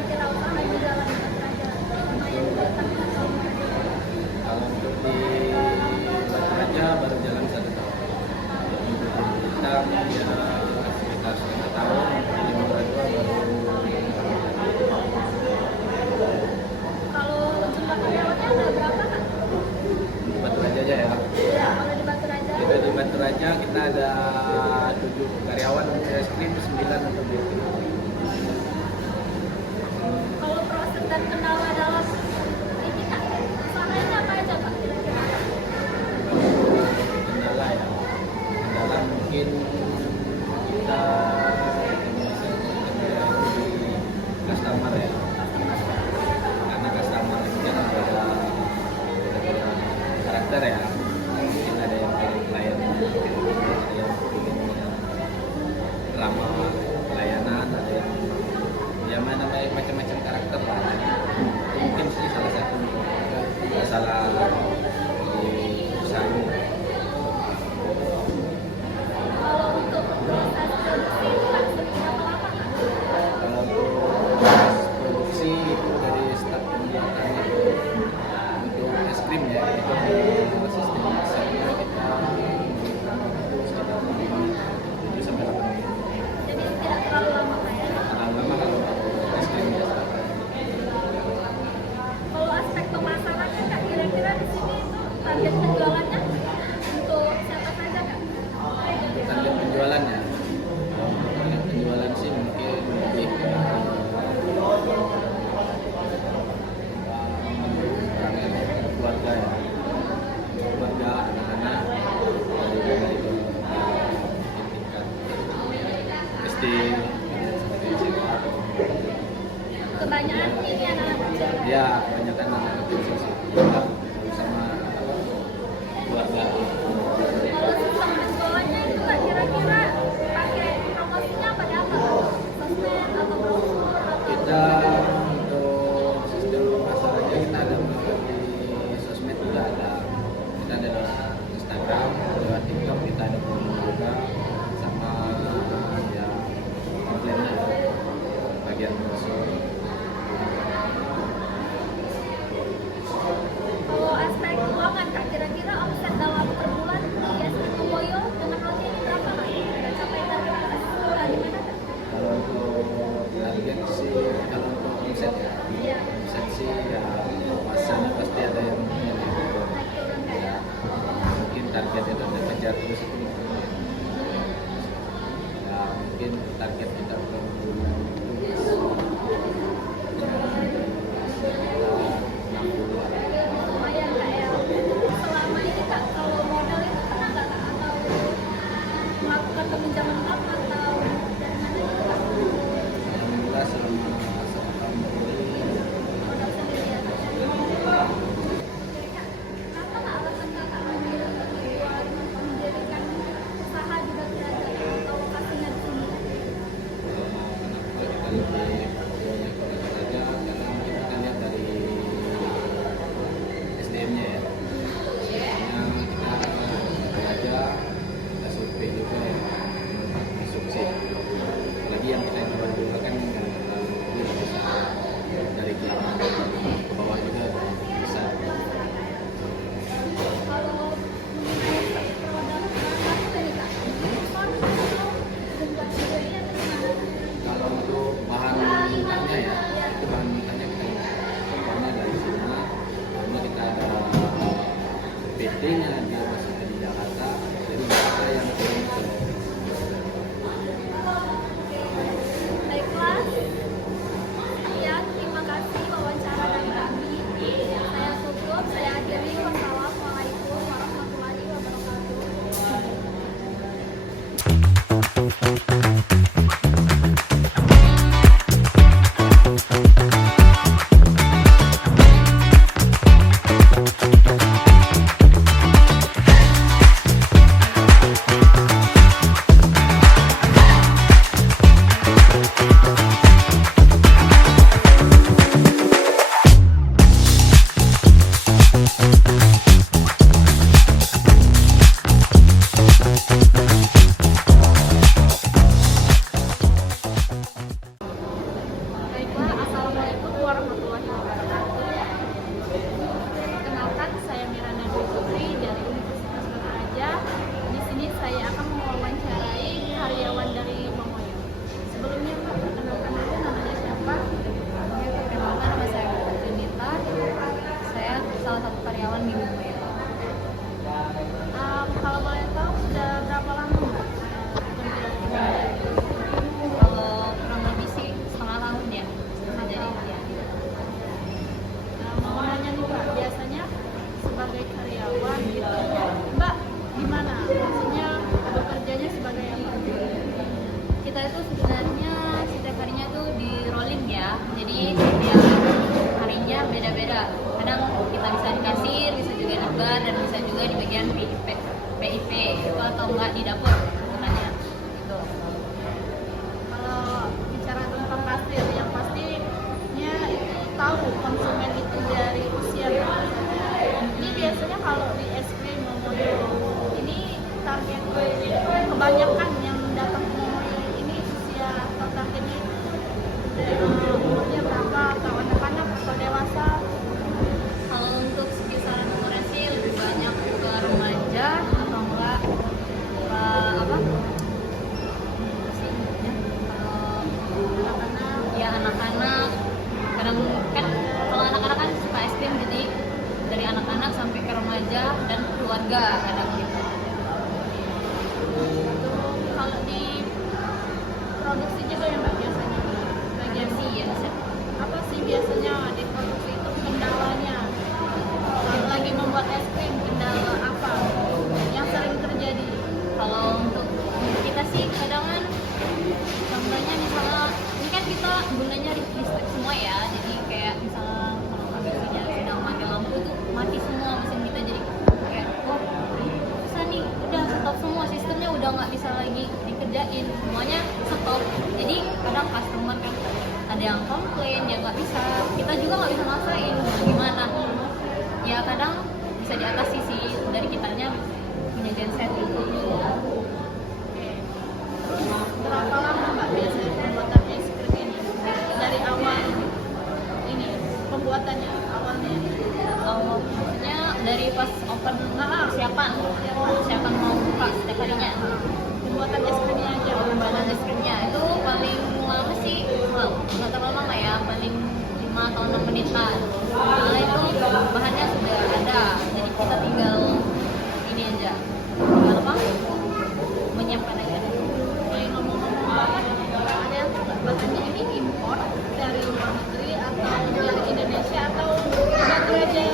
kira-kira usaha di dalam Batu Raja lumayan bertahan atau Kalau untuk di Batu Raja baru jalan 1 tahun. Untuk di Bintang ya sekitar setengah tahun. Di Manggarai baru. kalau jumlah karyawannya ada berapa Kak? Di Batu Raja aja ya. Ya, kalau di Batu Raja Itu di Batu Raja kita ada 7 karyawan untuk es krim, 9 untuk bakery. kalau proses dan kendala dalam ini Kak, usahanya apa aja Kak kira-kira? Kendala ya, kendala mungkin kita di customer ya, karena customer itu kan beda karakter ya. Mungkin ada yang pengen klien, ada yang pengen ramah pelayanan, ada yang ya mana macam-macam karakter lah. Itu mungkin sih salah satu masalah di usaha ini. Kalau untuk proses produksi itu Kak seperti berapa lama Kak? Kalau untuk proses produksi itu dari start pembuatan itu untuk es krim ya, itu sistem masaknya kita membutuhkan waktu sekitar 7 sampai 8 menit. Jadi tidak terlalu lama Kak ya? Terlalu lama kalau untuk es krim ya. Kalau aspek pemasarannya Kak, kira-kira di sini itu target penjualannya untuk siapa saja Kak? Untuk target penjualannya, kalau untuk target penjualan sih mungkin lebih ke keluarga ya, keluarga anak-anak dari tingkat SD sampai SMA. Kebanyakan ini anak-anak kecil. Ya kebanyakan anak kecil sih sama keluarga. Kalau sistem penjualannya itu Kak kira-kira pakai promosinya pada apa Kak? Sosmed atau brosur atau Kita untuk sistem pemasarannya kita ada di sosmed juga ada. Kita ada Instagram, lewat TikTok kita ada promo juga sama ya pamfletnya bagian brosur. kalau aspek keuangan Kak, kira-kira omset dalam per bulan di SP Tomboyo dengan roti ini berapa Kak? Udah capai target Kak? Gimana Kak? Kalau untuk target sih, kalau untuk omset ya, Iya, omset sih ya pasarnya pasti ada yang naik turun Kak ya? mungkin target itu dikejar terus itu ya mungkin target kita per bulan itu Lumayan Kak ya. Selama ini Kak, kalau modal itu pernah nggak Kak? Atau melakukan peminjaman bank atau dari mana gitu Kak? Alhamdulillah selama 1 tahun ini Modal sendiri ya Kak? Oke Kak, kenapa nggak alasan Kakak memilih untuk membuat mendirikan usaha di Batu Raja atau lokasinya di sini? kenapa kita lebih banyak kalau saja karena mungkin kita lihat dari SDM-nya ya. SDM-nya kita belajar, kita survei juga ya, masuk sih. Apalagi yang kita jual juga kan yang terlalu bisa dari kelapa ke bawah juga bisa. Kalau mengenai produk apa nih Kak? Handphone atau membuat sendiri atau gimana? Kalau untuk bahan mentahnya ya, itu bahan mentahnya kita karena dari sana, karena kita ada PT-nya dia masih di Jakarta, jadi kita yang kirim ke Baiklah, sekian terima kasih wawancara dari kami. Saya tutup, saya akhiri. Wassalamualaikum warahmatullahi wabarakatuh. juga di bagian PIP itu atau enggak di dapur katanya gitu. Kalau bicara tentang kasir, yang pastinya itu tahu konsumen itu dari usia berapa saja. Ini biasanya kalau di es krim Momodoro ini target kebanyakan yang datang ke Momodoro ini usia atau targetnya umurnya berapa, atau anak-anak atau dewasa. Kalau untuk kisaran umurnya sih lebih banyak ke remaja atau enggak ke apa sih ya, kalau Anak-anak ya anak-anak kadang kan kalau anak-anak kan suka es krim jadi dari anak-anak sampai ke remaja dan keluarga kadang gitu. itu kalau di produksi juga ya Mbak biasanya bagian Jadi ya bisa. apa sih biasanya di produksi itu kendalanya? Kalau lagi membuat es krim, kendala apa yang sering terjadi? Kalau untuk kita sih kadang kan contohnya misalnya ini kan kita gunanya listrik semua ya, jadi kayak misalnya kalau produksinya sedang mati lampu tuh mati semua mesin kita, jadi kayak oh bisa nih udah stop semua sistemnya, udah nggak bisa lagi dikerjain, semuanya stop. Jadi kadang customer kan ada yang komplain ya nggak bisa, kita juga nggak bisa maksain gimana ya, kadang bisa diatasi sih dari kitanya punya genset gitu. Berapa lama Mbak biasanya pembuatan es krim ini? Dari awal ini pembuatannya awalnya. Maksudnya dari pas open persiapan mau buka setiap harinya. Pembuatan es krimnya aja. Pembuatan es krimnya itu paling lama sih nggak terlalu lama ya, paling 5 atau 6 menitan. Karena itu bahannya sudah ada, jadi kita tinggal ini aja, tinggal apa? Menyiapkan aja. Ngomong-ngomong bahan, ada yang bahannya ini impor dari luar negeri atau dari Indonesia atau batu aja?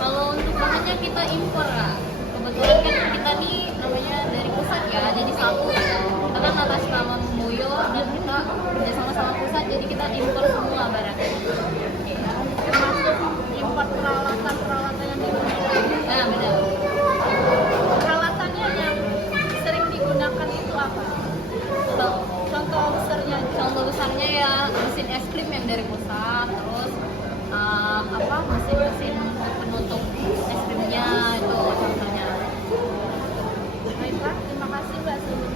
Kalau untuk bahannya kita impor lah. Kebetulan kan kita nih namanya dari pusat ya, jadi satu kita kan atas nama Moyo dan kita kerjasama sama pusat, jadi kita impor semua barangnya. Termasuk impor peralatan yang digunakan. Nah benar. Peralatannya yang sering digunakan itu apa? Contoh besarnya aja. Contoh besarnya ya mesin es krim yang dari pusat, terus mesin-mesin penutup es krimnya itu contohnya. Baiklah, terima kasih Mbak Sumi.